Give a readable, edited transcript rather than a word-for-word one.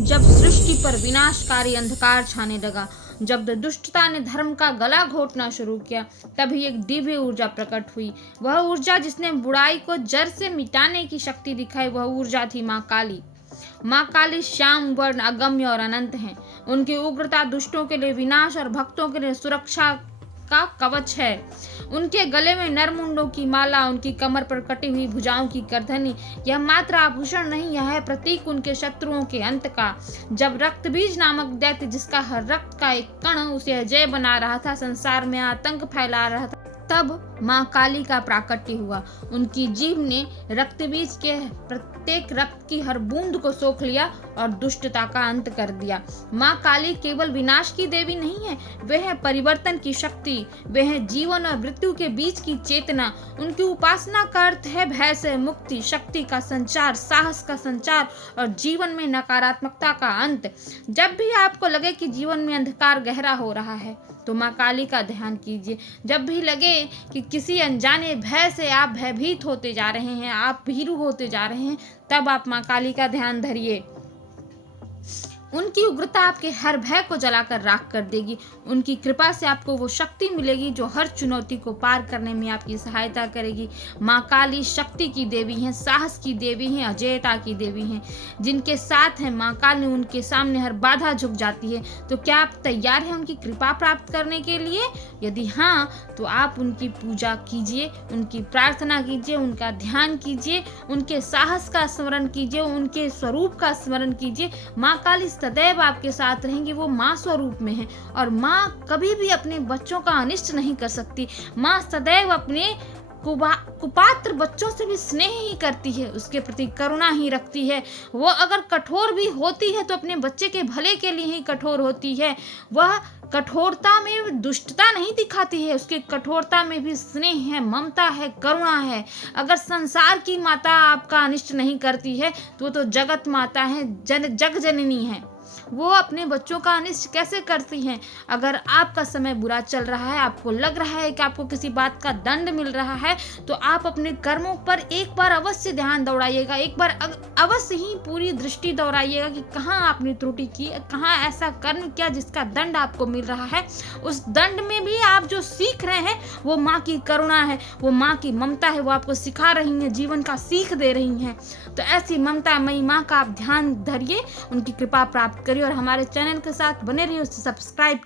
जब सृष्टि पर विनाशकारी अंधकार छाने लगा, जब दुष्टता ने धर्म का गला घोटना शुरू किया, तभी एक दिव्य ऊर्जा प्रकट हुई। वह ऊर्जा जिसने बुराई को जड़ से मिटाने की शक्ति दिखाई, वह ऊर्जा थी माँ काली। माँ काली श्याम वर्ण, अगम्य और अनंत हैं। उनकी उग्रता दुष्टों के लिए विनाश और भक्तों के लिए सुरक्षा का कवच है। उनके गले में नरमुंडों की माला, उनकी कमर पर कटी हुई भुजाओं की करधनी, यह मात्र आभूषण नहीं, यह है प्रतीक उनके शत्रुओं के अंत का। जब रक्तबीज नामक दैत्य, जिसका हर रक्त का एक कण उसे अजय बना रहा था, संसार में आतंक फैला रहा था, तब माँ काली का प्राकट्य हुआ। उनकी जीभ ने रक्तबीज के प्रत्येक रक्त की हर बूंद को सोख लिया और दुष्टता का अंत कर दिया। माँ काली केवल विनाश की देवी नहीं है, वह है परिवर्तन की शक्ति, वह है जीवन और मृत्यु के बीच की चेतना। उनकी उपासना का अर्थ है भय से मुक्ति, शक्ति का संचार, साहस का संचार और जीवन में नकारात्मकता का अंत। जब भी आपको लगे कि जीवन में अंधकार गहरा हो रहा है, तो माँ काली का ध्यान कीजिए। जब भी लगे कि किसी अनजाने भय से आप भयभीत होते जा रहे हैं, आप भीरू होते जा रहे हैं, तब आप माँ काली का ध्यान धरिए। उनकी उग्रता आपके हर भय को जलाकर राख कर देगी। उनकी कृपा से आपको वो शक्ति मिलेगी जो हर चुनौती को पार करने में आपकी सहायता करेगी। माँ काली शक्ति की देवी हैं, साहस की देवी हैं, अजयता की देवी हैं। जिनके साथ हैं माँ काली, उनके सामने हर बाधा झुक जाती है। तो क्या आप तैयार हैं उनकी कृपा प्राप्त करने के लिए? यदि हाँ, तो आप उनकी पूजा कीजिए, उनकी प्रार्थना कीजिए, उनका ध्यान कीजिए, उनके साहस का स्मरण कीजिए, उनके स्वरूप का स्मरण कीजिए। माँ काली सदैव आपके साथ रहेंगी। वो माँ स्वरूप में है और माँ कभी भी अपने बच्चों का अनिष्ट नहीं कर सकती। माँ सदैव अपने कुपात्र बच्चों से भी स्नेह ही करती है, उसके प्रति करुणा ही रखती है। वो अगर कठोर भी होती है तो अपने बच्चे के भले के लिए ही कठोर होती है। वह कठोरता में दुष्टता नहीं दिखाती है, उसकी कठोरता में भी स्नेह है, ममता है, करुणा है। अगर संसार की माता आपका अनिष्ट नहीं करती है तो वो तो जगत माता है, जग जननी है। वो अपने बच्चों का अनिष्ट कैसे करती हैं? अगर आपका समय बुरा चल रहा है, आपको लग रहा है कि आपको किसी बात का दंड मिल रहा है, तो आप अपने कर्मों पर एक बार अवश्य ध्यान दौड़ाइएगा, एक बार अवश्य ही पूरी दृष्टि दौड़ाइएगा कि कहाँ आपने त्रुटि की, कहाँ ऐसा कर्म किया जिसका दंड आपको मिल रहा है। उस दंड में भी आप जो सीख रहे हैं वो माँ की करुणा है, वो माँ की ममता है, वो आपको सिखा रही है, जीवन का सीख दे रही हैं। तो ऐसी ममता मई माँ का आप ध्यान धरिए, उनकी कृपा प्राप्त करिए और हमारे चैनल के साथ बने रहिए, उसे सब्सक्राइब